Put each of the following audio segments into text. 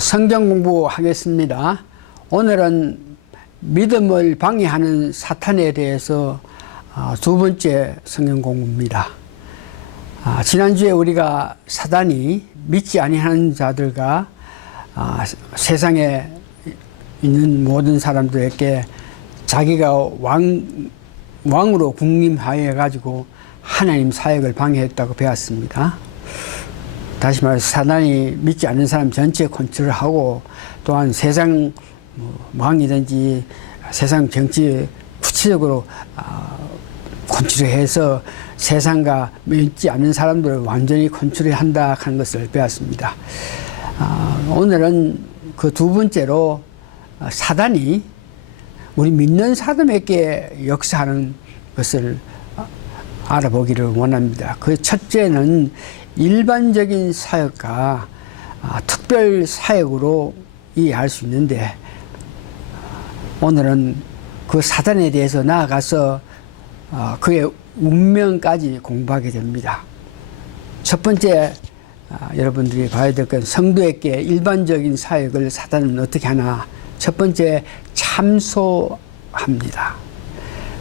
성경 공부하겠습니다. 오늘은 믿음을 방해하는 사탄에 대해서 두 번째 성경 공부입니다. 지난주에 우리가 사단이 믿지 아니하는 자들과 세상에 있는 모든 사람들에게 자기가 왕으로 군림하여 가지고 하나님 사역을 방해했다고 배웠습니다. 다시 말해서 사단이 믿지 않는 사람 전체 컨트롤하고, 또한 세상 왕이든지 세상 정치 구체적으로 컨트롤해서 세상과 믿지 않는 사람들을 완전히 컨트롤한다 하는 것을 배웠습니다. 오늘은 그 두 번째로 사단이 우리 믿는 사람에게 역사하는 것을 알아보기를 원합니다. 그 첫째는 일반적인 사역과 특별 사역으로 이해할 수 있는데, 오늘은 그 사단에 대해서 나아가서 그의 운명까지 공부하게 됩니다. 첫 번째 여러분들이 봐야 될 건, 성도에게 일반적인 사역을 사단은 어떻게 하나. 첫 번째, 참소합니다.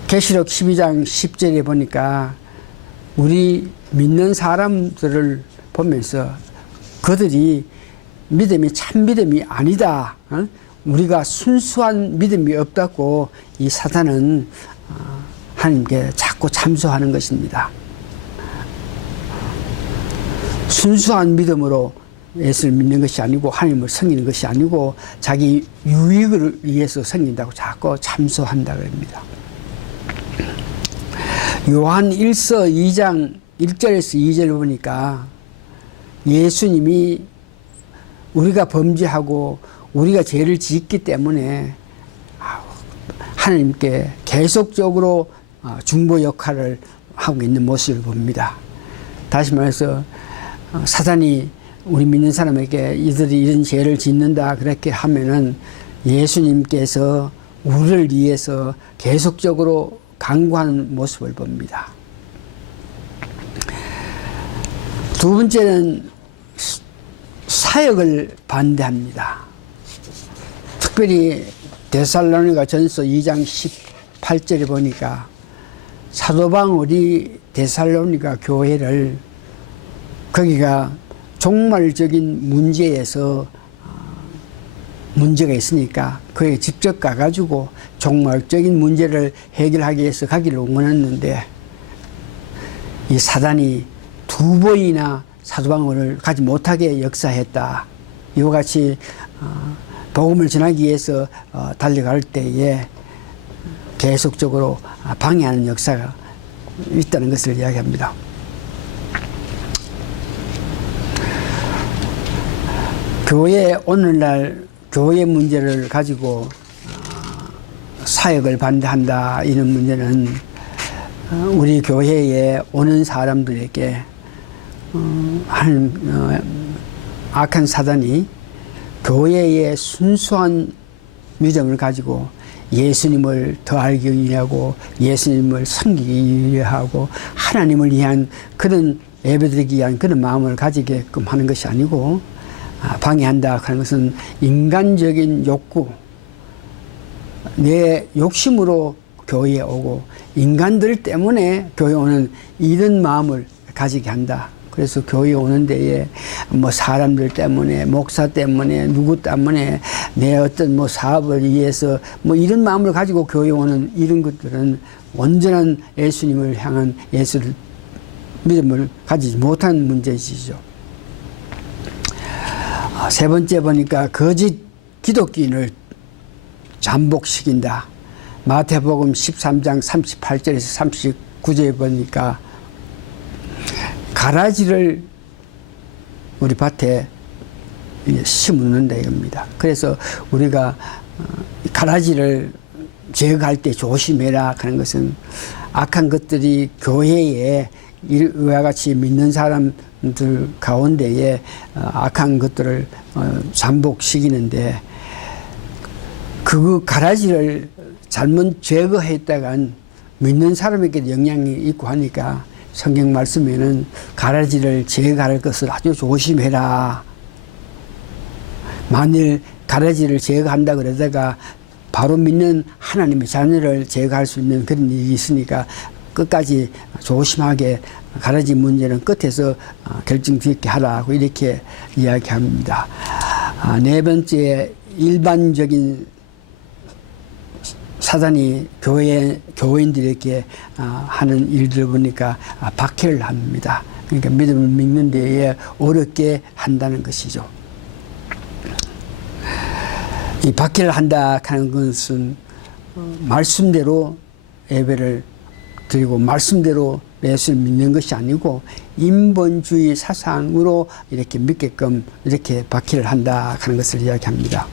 계시록 12장 10절에 보니까 우리 믿는 사람들을 보면서 그들이 믿음이 참 믿음이 아니다, 우리가 순수한 믿음이 없다고 이 사단은 하나님께 자꾸 참소하는 것입니다. 순수한 믿음으로 예수를 믿는 것이 아니고, 하나님을 섬기는 것이 아니고, 자기 유익을 위해서 섬긴다고 자꾸 참소한다고 합니다. 요한 1서 2장 1절에서 2절을 보니까 예수님이 우리가 범죄하고 우리가 죄를 짓기 때문에 하나님께 계속적으로 중보 역할을 하고 있는 모습을 봅니다. 다시 말해서 사단이 우리 믿는 사람에게 이들이 이런 죄를 짓는다 그렇게 하면은 예수님께서 우리를 위해서 계속적으로 강구하는 모습을 봅니다. 두 번째는 사역을 반대합니다. 특별히 데살로니가 전서 2장 18절에 보니까 사도 바울이 데살로니가 교회를, 거기가 종말적인 문제에서 문제가 있으니까 그에 직접 가가지고 종말적인 문제를 해결하기 위해서 가기를 원했는데, 이 사단이 두 번이나 사도 바울을 가지 못하게 역사했다. 이와 같이 복음을 전하기 위해서 달려갈 때에 계속적으로 방해하는 역사가 있다는 것을 이야기합니다. 오늘날 교회 문제를 가지고 사역을 반대한다, 이런 문제는 우리 교회에 오는 사람들에게 악한 사단이 교회의 순수한 믿음을 가지고 예수님을 더 알기 위하고 예수님을 섬기기 위하고 하나님을 위한 그런 예배드리기 위한 그런 마음을 가지게끔 하는 것이 아니고, 방해한다 하는 것은 인간적인 욕구, 내 욕심으로 교회에 오고 인간들 때문에 교회에 오는 이런 마음을 가지게 한다. 그래서 교회에 오는 데에 사람들 때문에, 목사 때문에, 누구 때문에 내 어떤 사업을 위해서 이런 마음을 가지고 교회에 오는 이런 것들은 온전한 예수님을 향한 예수를 믿음을 가지지 못한 문제이죠. 세 번째 보니까 거짓 기독교인을 잠복시킨다. 마태복음 13장 38절에서 39절에 보니까 가라지를 우리 밭에 심는다 이겁니다. 그래서 우리가 가라지를 제거할 때 조심해라 하는 것은, 악한 것들이 교회에 이와 같이 믿는 사람들 가운데에 악한 것들을 잠복시키는데, 그 가라지를 잘못 제거했다간 믿는 사람에게 영향이 있고 하니까, 성경 말씀에는 가라지를 제거할 것을 아주 조심해라. 만일 가라지를 제거한다 그러다가 바로 믿는 하나님의 자녀를 제거할 수 있는 그런 일이 있으니까 끝까지 조심하게 가라지 문제는 끝에서 결정 짓게 하라고 이렇게 이야기합니다. 네 번째, 일반적인 사단이 교회인들에게 하는 일들을 보니까 박해를 합니다. 그러니까 믿음을 믿는 데에 어렵게 한다는 것이죠. 이 박해를 한다 하는 것은 말씀대로 예배를 드리고 말씀대로 예수를 믿는 것이 아니고 인본주의 사상으로 이렇게 믿게끔 이렇게 박해를 한다 하는 것을 이야기합니다.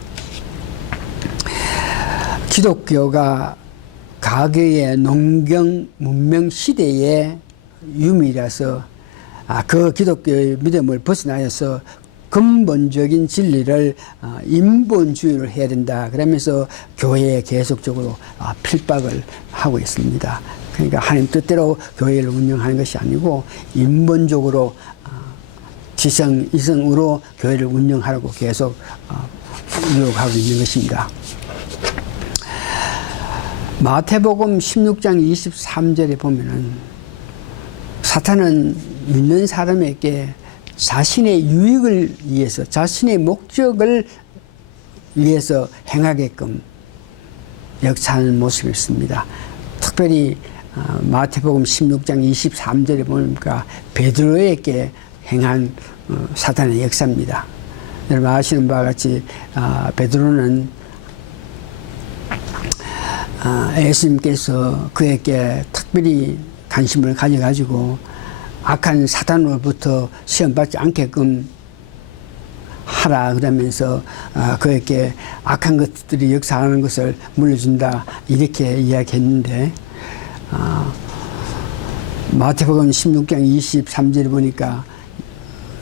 기독교가 과거의 농경 문명 시대의 유물이라서 그 기독교의 믿음을 벗어나서 근본적인 진리를 인본주의를 해야 된다. 그러면서 교회에 계속적으로 필박을 하고 있습니다. 그러니까 하나님 뜻대로 교회를 운영하는 것이 아니고 인본적으로 지성, 이성으로 교회를 운영하라고 계속 유혹하고 있는 것입니다. 마태복음 16장 23절에 보면은 사탄은 믿는 사람에게 자신의 유익을 위해서 자신의 목적을 위해서 행하게끔 역사하는 모습이 있습니다. 특별히 마태복음 16장 23절에 보니까 베드로에게 행한 사탄의 역사입니다. 여러분 아시는 바와 같이 베드로는 예수님께서 그에게 특별히 관심을 가져가지고 악한 사단으로부터 시험받지 않게끔 하라 그러면서 그에게 악한 것들이 역사하는 것을 물려준다 이렇게 이야기했는데 마태복음 16장 23절에 보니까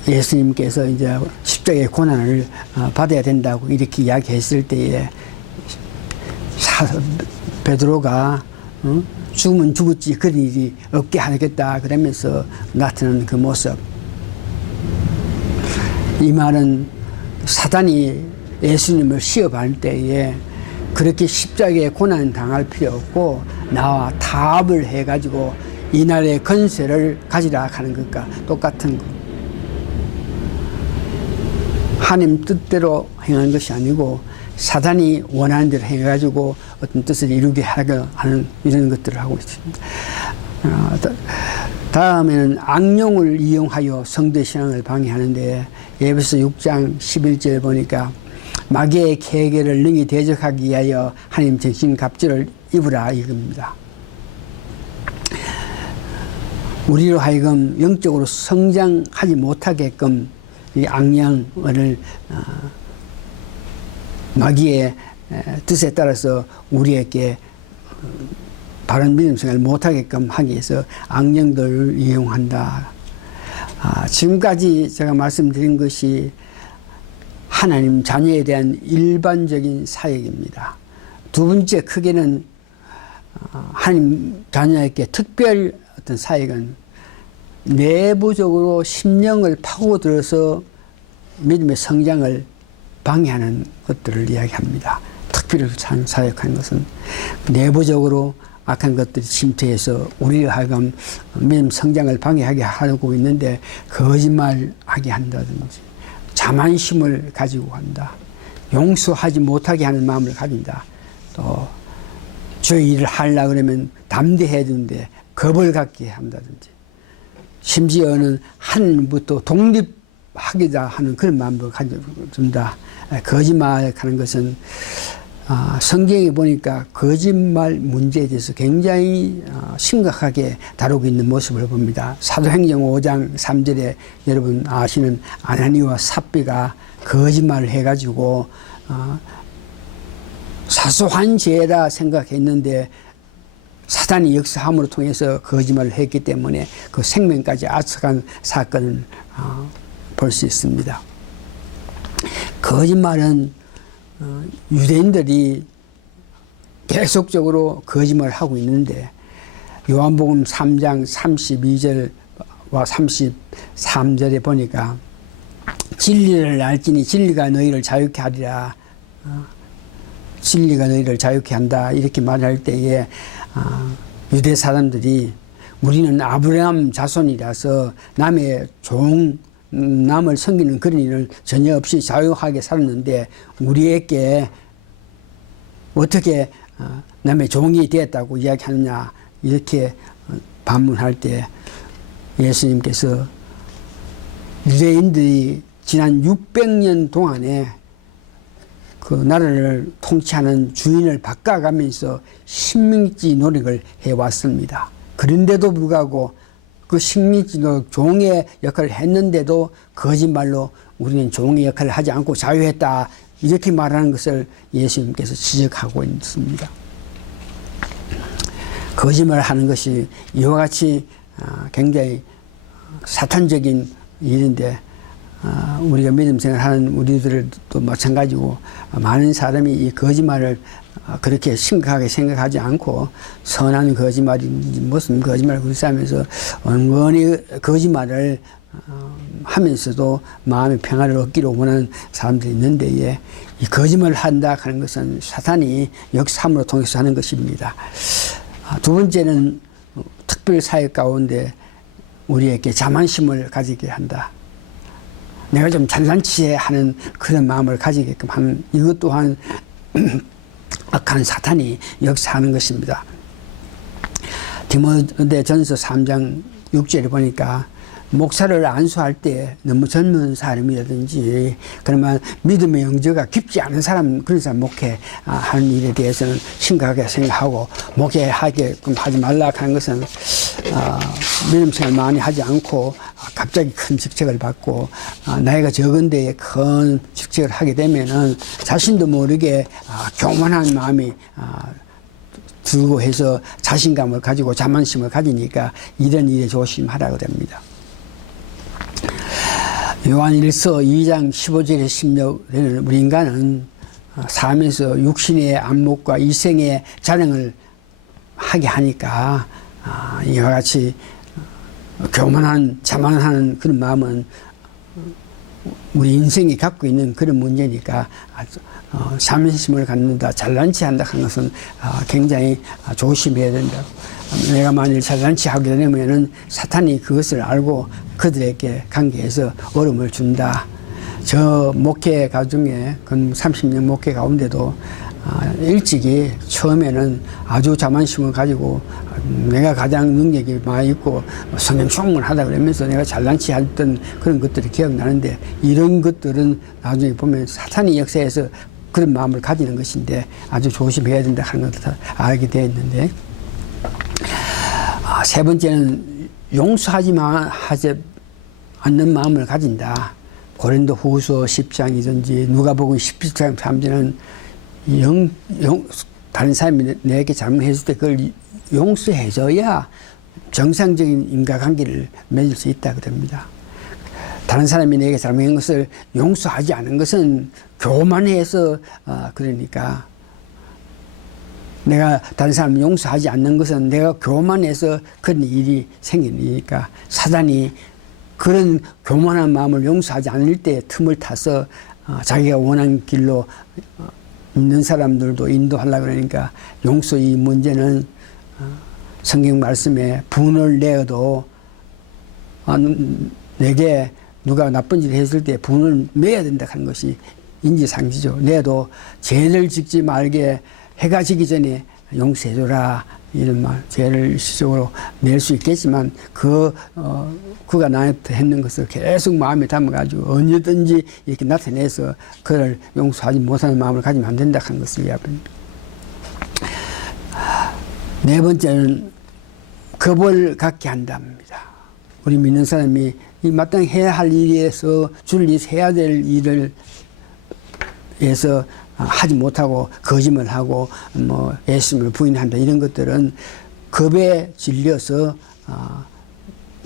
예수님께서 이제 십자가의 고난을 받아야 된다고 이렇게 이야기했을 때에 베드로가 죽으면 죽었지 그런 일이 없게 하겠다 그러면서 나타나는 그 모습, 이 말은 사단이 예수님을 시험할 때에 그렇게 십자가에 고난 당할 필요 없고 나와 타협을 해가지고 이날의 권세를 가지라 하는 것과 똑같은 것. 하나님 뜻대로 행하는 것이 아니고 사단이 원하는 대로 해가지고 어떤 뜻을 이루게 하는 이런 것들을 하고 있습니다. 다음에는 악령을 이용하여 성도의 신앙을 방해하는데 에베소 6장 11절 보니까 마귀의 계계를 능히 대적하기 위하여 하나님 정신 갑주를 입으라 이겁니다. 우리로 하여금 영적으로 성장하지 못하게끔 이 악령을 마귀의 뜻에 따라서 우리에게 바른 믿음 생활을 못하게끔 하기 위해서 악령들을 이용한다. 지금까지 제가 말씀드린 것이 하나님 자녀에 대한 일반적인 사역입니다. 두 번째 크게는 하나님 자녀에게 특별 어떤 사역은 내부적으로 심령을 파고들어서 믿음의 성장을 방해하는 것들을 이야기합니다. 특별히 사역하는 것은 내부적으로 악한 것들이 침투해서 우리를 하여금 믿음 성장을 방해하게 하고 있는데 거짓말하게 한다든지 자만심을 가지고 한다. 용서하지 못하게 하는 마음을 가진다. 또 주의 일을 하려고 그러면 담대해야 되는데 겁을 갖게 한다든지 심지어는 하나님부터 독립하기다 하는 그런 마음도 가져준다. 거짓말하는 것은 성경에 보니까 거짓말 문제에 대해서 굉장히 심각하게 다루고 있는 모습을 봅니다. 사도행전 5장 3절에 여러분 아시는 아나니와 삽비가 거짓말을 해가지고 사소한 죄라 생각했는데 사단이 역사함으로 통해서 거짓말을 했기 때문에 그 생명까지 앗아간 사건을 볼 수 있습니다. 거짓말은 유대인들이 계속적으로 거짓말을 하고 있는데 요한복음 3장 32절과 33절에 보니까 진리를 알지니 진리가 너희를 자유케 하리라. 진리가 너희를 자유케 한다. 이렇게 말할 때에 유대 사람들이 우리는 아브라함 자손이라서 남의 남을 섬기는 그런 일을 전혀 없이 자유하게 살았는데 우리에게 어떻게 남의 종이 되었다고 이야기하느냐 이렇게 반문할 때 예수님께서 유대인들이 지난 600년 동안에 그 나라를 통치하는 주인을 바꿔가면서 식민지 노력을 해왔습니다. 그런데도 불구하고 그 식민지 노력 종의 역할을 했는데도 거짓말로 우리는 종의 역할을 하지 않고 자유했다 이렇게 말하는 것을 예수님께서 지적하고 있습니다. 거짓말을 하는 것이 이와 같이 굉장히 사탄적인 일인데 우리가 믿음 생활하는 우리들도 마찬가지고 많은 사람이 이 거짓말을 그렇게 심각하게 생각하지 않고 선한 거짓말인지 무슨 거짓말을 굴싸면서 은근히 거짓말을 하면서도 마음의 평화를 얻기로 원하는 사람들이 있는데 이 거짓말을 한다 하는 것은 사탄이 역사함으로 통해서 하는 것입니다. 두 번째는 특별 사역 가운데 우리에게 자만심을 가지게 한다. 내가 좀 잘난치 하는 그런 마음을 가지게끔 하는 이것 또한 악한 사탄이 역사하는 것입니다. 디모데전서 3장 6절에 보니까 목사를 안수할 때 너무 젊은 사람이라든지 그러면 믿음의 영저가 깊지 않은 사람 그런 사람 목회하는 일에 대해서는 심각하게 생각하고 목회하게끔 하지 말라 하는 것은 믿음 생활 많이 하지 않고 갑자기 큰 직책을 받고 나이가 적은 데에 큰 직책을 하게 되면은 자신도 모르게 교만한 마음이 들고 해서 자신감을 가지고 자만심을 가지니까 이런 일에 조심하라고 됩니다. 요한일서 2장 15절의 심령에는 우리 인간은 삶에서 육신의 안목과 이생의 자랑을 하게 하니까 이와 같이 교만한 자만하는 그런 마음은 우리 인생이 갖고 있는 그런 문제니까 자만심을 갖는다 잘난치 한다 하는 것은 굉장히 조심해야 된다. 내가 만일 잘난치 하게 되면은 사탄이 그것을 알고 그들에게 관계에서 어려움을 준다. 저 목회 가중에 근 30년 목회 가운데도 일찍이 처음에는 아주 자만심을 가지고 내가 가장 능력이 많이 있고 성경 충분하다 그러면서 내가 잘난치 했던 그런 것들이 기억나는데 이런 것들은 나중에 보면 사탄이 역사에서 그런 마음을 가지는 것인데 아주 조심해야 된다 하는 것을 알게 되어 있는데 세 번째는 용서하지 않는 마음을 가진다. 고린도 후서 10장이든지 누가복음 17장 3절은 다른 사람이 내게 잘못했을 때 그걸 용서해줘야 정상적인 인과관계를 맺을 수 있다 그럽니다. 다른 사람이 내게 잘못한 것을 용서하지 않은 것은 교만해서 그러니까 내가 다른 사람을 용서하지 않는 것은 내가 교만해서 그런 일이 생기니까 사단이 그런 교만한 마음을 용서하지 않을 때 틈을 타서 자기가 원하는 길로 있는 사람들도 인도하려고 그러니까 용서 이 문제는 성경 말씀에 분을 내어도 내게 누가 나쁜 짓을 했을 때 분을 내야 된다 하는 것이 인지상지죠. 내도 죄를 짓지 말게 해가 지기 전에 용서해줘라 이런 말 죄를 일시적으로 낼 수 있겠지만 그가 나한테 했는 것을 계속 마음에 담아가지고 언제든지 이렇게 나타내서 그를 용서하지 못하는 마음을 가지면 안 된다 하는 것을 이야기합니다. 네 번째는 겁을 갖게 한답니다. 우리 믿는 사람이 이 마땅히 해야 할 일에서 해야 될 일을 해서 하지 못하고 거짓말하고 예수님을 부인한다 이런 것들은 겁에 질려서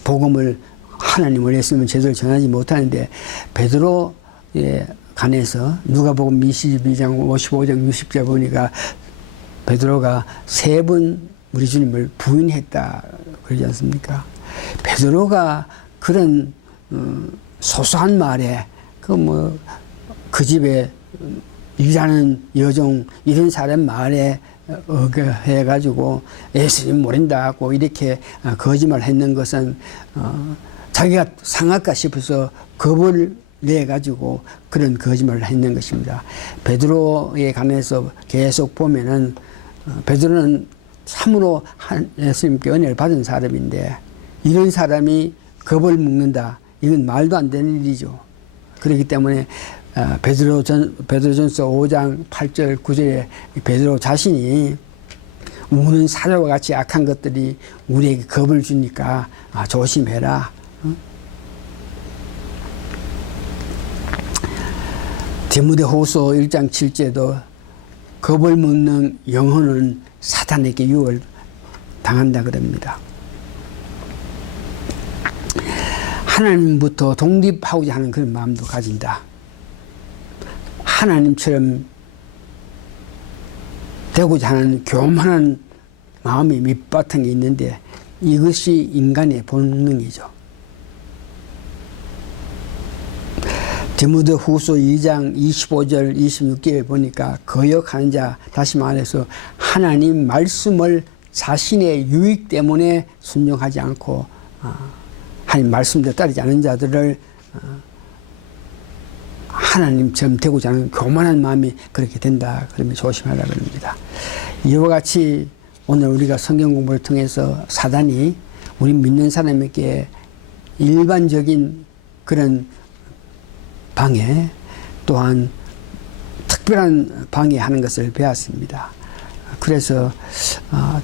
복음을 하나님을 예수님을 제대로 전하지 못하는데 베드로에 관해서 누가복음 22장 55장 60절 보니까 베드로가 3번 우리 주님을 부인했다 그러지 않습니까? 베드로가 그런 소소한 말에 그 집에 일하는 여종 이런 사람 말에 해가지고 예수님 모른다고 이렇게 거짓말 했는 것은 자기가 상할까 싶어서 겁을 내가지고 그런 거짓말을 했는 것입니다. 베드로에 관해서 계속 보면은 베드로는 참으로 예수님께 은혜를 받은 사람인데 이런 사람이 겁을 먹는다. 이건 말도 안 되는 일이죠. 그렇기 때문에 베드로전서 5장 8절 9절에 베드로 자신이 우는 사자와 같이 악한 것들이 우리에게 겁을 주니까 조심해라. 디모데후서 1장 7절도 겁을 먹는 영혼은 사탄에게 유혹을 당한다 그럽니다. 하나님부터 독립하고자 하는 그런 마음도 가진다. 하나님처럼 되고자 하는 교만한 마음이 밑바탕에 있는데 이것이 인간의 본능이죠. 디모데후서 2장 25절 26절에 보니까 거역하는 자, 다시 말해서 하나님 말씀을 자신의 유익 때문에 순종하지 않고 하나님 말씀대로 따르지 않은 자들을 하나님처럼 되고자 하는 교만한 마음이 그렇게 된다. 그러면 조심하라 그럽니다. 이와 같이 오늘 우리가 성경 공부를 통해서 사단이 우리 믿는 사람에게 일반적인 그런 방해 또한 특별한 방해하는 것을 배웠습니다. 그래서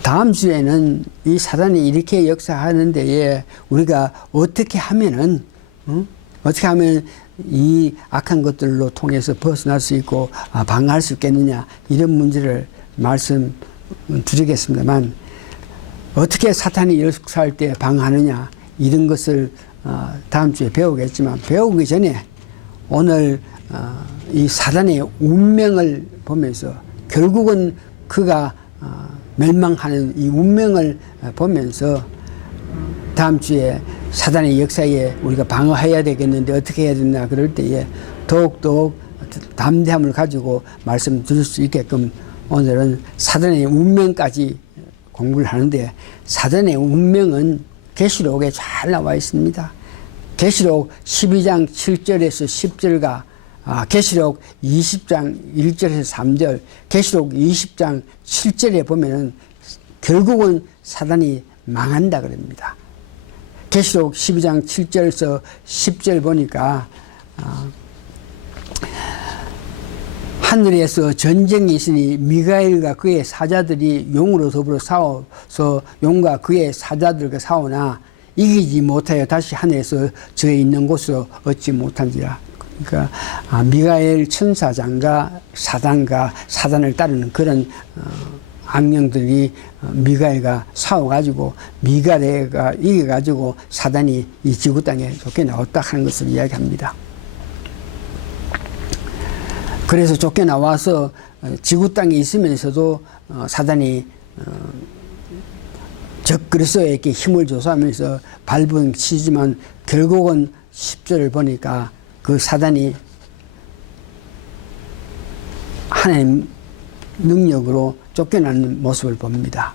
다음 주에는 이 사단이 이렇게 역사하는 데에 우리가 어떻게 하면은 어떻게 하면 이 악한 것들로 통해서 벗어날 수 있고 방어할 수 있겠느냐 이런 문제를 말씀드리겠습니다만 어떻게 사탄이 역사할 때 방어하느냐 이런 것을 다음 주에 배우겠지만 배우기 전에 오늘 이 사단의 운명을 보면서 결국은 그가 멸망하는 이 운명을 보면서 다음 주에 사단의 역사에 우리가 방어해야 되겠는데 어떻게 해야 되나 그럴 때에 더욱더욱 담대함을 가지고 말씀드릴 수 있게끔 오늘은 사단의 운명까지 공부를 하는데 사단의 운명은 계시록에 잘 나와 있습니다. 계시록 12장 7절에서 10절과 계시록 20장 1절에서 3절, 계시록 20장 7절에 보면은 결국은 사단이 망한다 그럽니다. 계시록 12장 7절에서 10절 보니까 하늘에서 전쟁이 있으니 미가엘과 그의 사자들이 용으로 더불어 싸워서 용과 그의 사자들과 싸우나 이기지 못하여 다시 하늘에서 저에 있는 곳으로 얻지 못한지라. 그러니까 미가엘 천사장과 사단과 사단을 따르는 그런 악령들이 미가엘과 싸워가지고 미가엘가 이겨가지고 사단이 이 지구 땅에 쫓겨나왔다 하는 것을 이야기합니다. 그래서 쫓겨나와서 지구 땅에 있으면서도 사단이 적 그리스도에게 힘을 조사하면서 발버둥 치지만 결국은 10절을 보니까 그 사단이 하나님 능력으로 쫓겨나는 모습을 봅니다.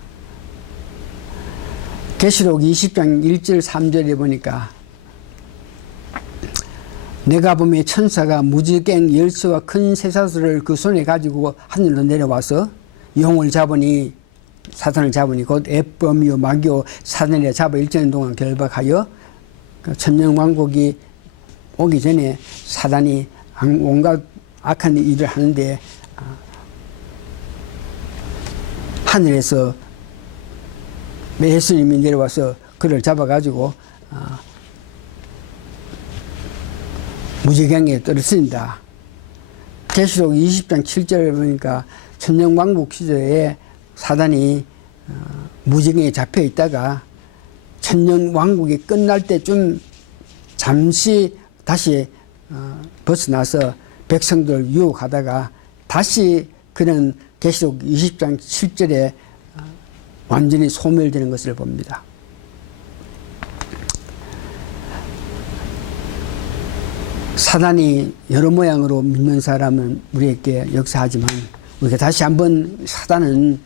계시록 20장 1절 3절에 보니까 내가 보매 천사가 무지갱 열쇠와 큰 쇠사슬을 그 손에 가지고 하늘로 내려와서 용을 잡으니 사탄을 잡으니 곧 애범이요 마귀요 사단을 잡아 1년 동안 결박하여 천년왕국이 오기 전에 사단이 온갖 악한 일을 하는데 하늘에서 예수님이 내려와서 그를 잡아가지고 무지경에 떨어뜨린다. 계시록 20장 7절에 보니까 천년왕국 시대에 사단이 무지경에 잡혀 있다가 천년왕국이 끝날 때쯤 잠시 다시 벗어나서 백성들 유혹하다가 다시 그는 계시록 20장 7절에 완전히 소멸되는 것을 봅니다. 사단이 여러 모양으로 믿는 사람은 우리에게 역사하지만 우리가 다시 한번 사단은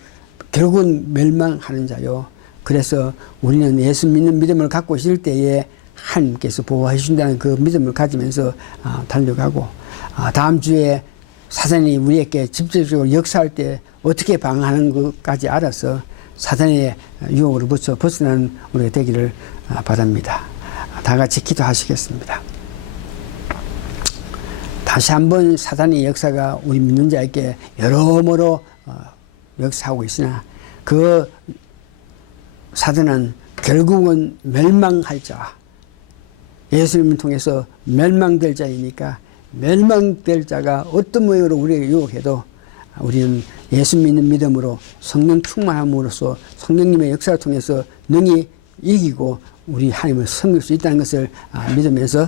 결국은 멸망하는 자요. 그래서 우리는 예수 믿는 믿음을 갖고 있을 때에 하나님께서 보호해 주신다는 그 믿음을 가지면서 달려가고 다음 주에 사단이 우리에게 직접적으로 역사할 때 어떻게 방어하는 것까지 알아서 사단의 유혹으로부터 벗어나는 우리가 되기를 바랍니다. 다 같이 기도하시겠습니다. 다시 한번 사단의 역사가 우리 믿는 자에게 여러모로 역사하고 있으나 그 사단은 결국은 멸망할 자, 예수님을 통해서 멸망될 자이니까 멸망될 자가 어떤 모양으로 우리에게 유혹해도 우리는 예수 믿는 믿음으로 성령 충만함으로써 성령님의 역사를 통해서 능히 이기고 우리 하나님을 섬길 수 있다는 것을 믿으면서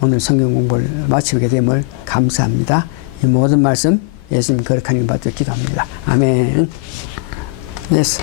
오늘 성경 공부를 마치게 됨을 감사합니다. 이 모든 말씀 예수님 거룩한 이름 받들어 기도합니다. 아멘. Yes.